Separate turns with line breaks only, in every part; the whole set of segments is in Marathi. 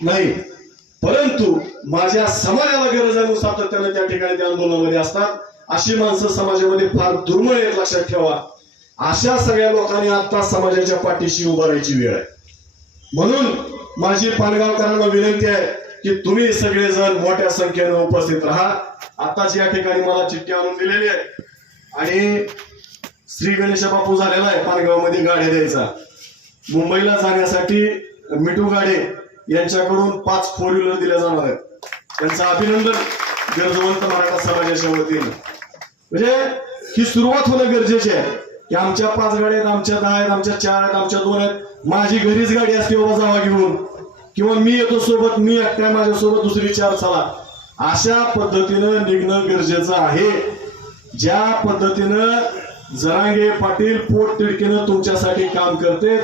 नाही. परंतु माझ्या समाजाला गरज आहे म्हणून सातत्याने त्या ठिकाणी त्या आंदोलनामध्ये असतात. अशी माणसं समाजामध्ये फार दुर्मिळ आहेत लक्षात ठेवा. अशा सगळ्या लोकांनी आता समाजाच्या पाठीशी उभारायची वेळ आहे. म्हणून माझी पानगावकरांना विनंती आहे की तुम्ही सगळेजण मोठ्या संख्येने उपस्थित राहा. आताच या ठिकाणी मला चिठ्ठी आणून दिलेली आहे. आणि श्री गणेश बापू झालेला आहे पानगावमध्ये गाड्या द्यायचा. मुंबईला जाण्यासाठी मिठू गाडे यांच्याकडून पाच फोर व्हीलर दिल्या जाणार आहेत. त्यांचं अभिनंदन गरजवंत मराठा समाजाच्या वतीनं. म्हणजे ही सुरुवात होणं गरजेची आहे. की आमच्या पाच गाड्या आहेत आमच्या दहा आहेत आमच्या चार आहेत आमच्या दोन आहेत. माझी घरीच गाडी असते बाबा जावा घेऊन. किंवा मी येतो सोबत मी एकट्या माझ्यासोबत दुसरी चार चला. अशा पद्धतीनं निघणं गरजेचं आहे. ज्या पद्धतीनं जरांगे पाटील पोट तिडकीनं तुमच्यासाठी काम करते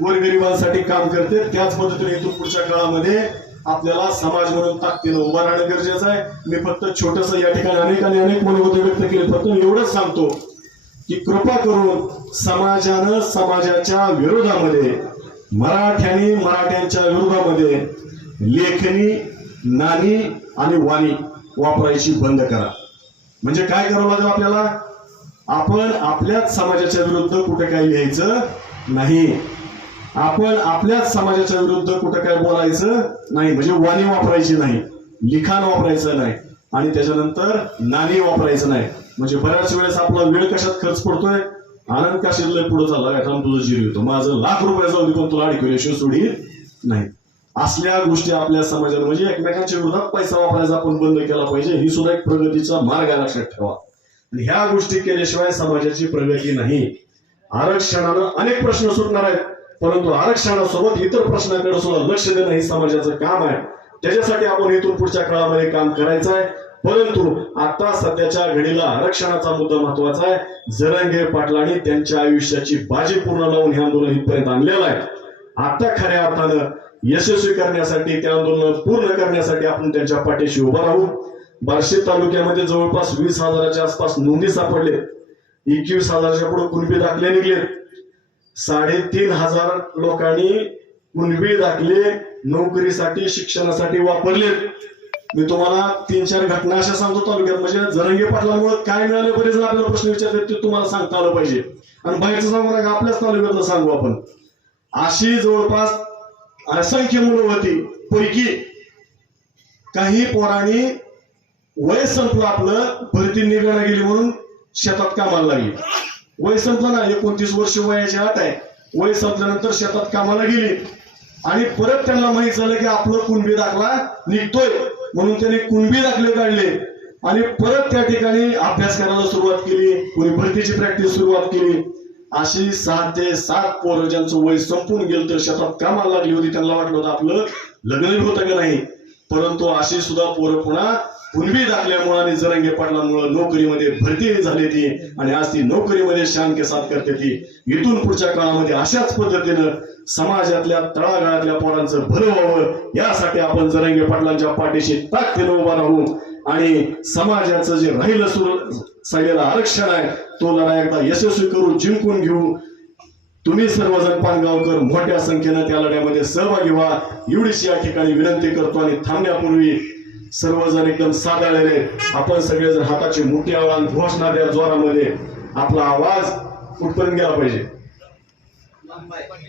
गोरगरिबांसाठी काम करते. त्याच पद्धतीने इथून पुढच्या काळामध्ये आपल्याला समाज म्हणून ताकदीनं उभा राहणं गरजेचं आहे. मी फक्त छोटस या ठिकाणी अनेकांनी अनेक मनोगत व्यक्त केले. फक्त मी एवढंच सांगतो की कृपा करून समाजानं समाजाच्या विरोधामध्ये मराठ्यांनी मराठ्यांच्या विरोधामध्ये लेखणी नाणी आणि वाणी वापरायची बंद करा. म्हणजे काय करावं लागेल आपल्याला? आपण आपल्याच समाजाच्या विरुद्ध कुठे काही लिहायचं नाही. आपण आपल्याच समाजाच्या विरुद्ध कुठं काय बोलायचं नाही. म्हणजे वाणी वापरायची नाही. लिखाण वापरायचं नाही. आणि त्याच्यानंतर नाणी वापरायचं नाही. म्हणजे बऱ्याच वेळेस आपला वेळ कशात खर्च पडतोय? आनंद का लय पुढे चालला काय तुझं जिरू येतो. माझं लाख रुपये जाऊ दे पण तुला अडकवल्याशिवाय सोडी नाही. असल्या गोष्टी आपल्या समाजात म्हणजे एकमेकांच्या विरोधात पैसा वापरायचा आपण बंद केला पाहिजे. ही सुद्धा एक प्रगतीचा मार्ग आहे लक्षात ठेवा. आणि ह्या गोष्टी केल्याशिवाय समाजाची प्रगती नाही. आरक्षणानं अनेक प्रश्न सुटणार आहेत. परंतु आरक्षणासोबत इतर प्रश्नाकडे सुद्धा लक्ष देणं हे समाजाचं काम आहे. त्याच्यासाठी आपण इथून पुढच्या काळामध्ये काम करायचं आहे. परंतु आता सध्याच्या घडीला आरक्षणाचा मुद्दा महत्त्वाचा आहे. जरंगे पाटलांनी त्यांच्या आयुष्याची बाजी पूर्ण लावून हे आंदोलन इथपर्यंत आणलेलं आहे. आता खऱ्या अर्थानं यशस्वी करण्यासाठी ते आंदोलन पूर्ण करण्यासाठी आपण त्यांच्या पाठीशी उभा राहू. बार्शी तालुक्यामध्ये जवळपास वीस हजाराच्या आसपास नोंदी सापडले. एकवीस हजाराच्या पुढे कुणबी दाखले निघलेत. साडेतीन हजार लोकांनी कुणबी दाखले नोकरीसाठी शिक्षणासाठी वापरले. मी तुम्हाला तीन चार घटना अशा सांगतो तालुक्यात. म्हणजे जरंगे पाटलामुळे काय मिळालं बरेच आपल्याला प्रश्न विचारले ते तुम्हाला सांगता आलं पाहिजे. आणि बाहेरचं सांगू नका आपल्याच तालुक्यातलं सांगू आपण. अशी जवळपास असंख्य मुलं होती. पैकी काही पोरांनी वय संपलं आपलं भरती निघायला गेली म्हणून शेतात कामाला लागली. वय संपलं ना एकोणतीस वर्ष वयाच्या आत आहे. वय संपल्यानंतर शेतात कामाला गेली. आणि परत त्यांना माहीत झालं की आपलं कुणबी दाखला निघतोय. म्हणून त्यांनी कुणबी दाखले काढले. आणि परत त्या ठिकाणी अभ्यास करायला सुरुवात केली. कोणी भरतीची प्रॅक्टिस सुरुवात केली. अशी सात ते सात पोरं ज्यांचं वय संपून गेलं तर शेतात कामाला लागली होती त्यांना वाटलं होतं आपलं लग्न होतं का नाही. परंतु अशी सुद्धा पोरं पुन्हा कुणबी दाखल्यामुळे आणि जरंगे पाटलांमुळे नोकरीमध्ये भरती झाली ती आणि आज ती नोकरीमध्ये शान के साथ करते ती. इथून पुढच्या काळामध्ये अशाच पद्धतीनं समाजातल्या तळागाळातल्या पोरांचं भलं व्हावं यासाठी आपण जरंगे पाटलांच्या पाठीशी ताकदीनं उभा राहू आणि समाजाचं जे राहिलं सुरू सगळ्याला आरक्षण आहे तो लढा एकदा यशस्वी करू जिंकून घेऊ. तुम्ही सर्वजण पानगावकर मोठ्या संख्येनं त्या लढ्यामध्ये सहभागी व्हा. एवढीच या ठिकाणी विनंती करतो आणि थांबण्यापूर्वी सर्वजण एकदम साधाळलेले आपण सगळेजण हाताची मोठी आवाज घोषणा द्या जोरामध्ये आपला आवाज कुठपर्यंत गेला पाहिजे.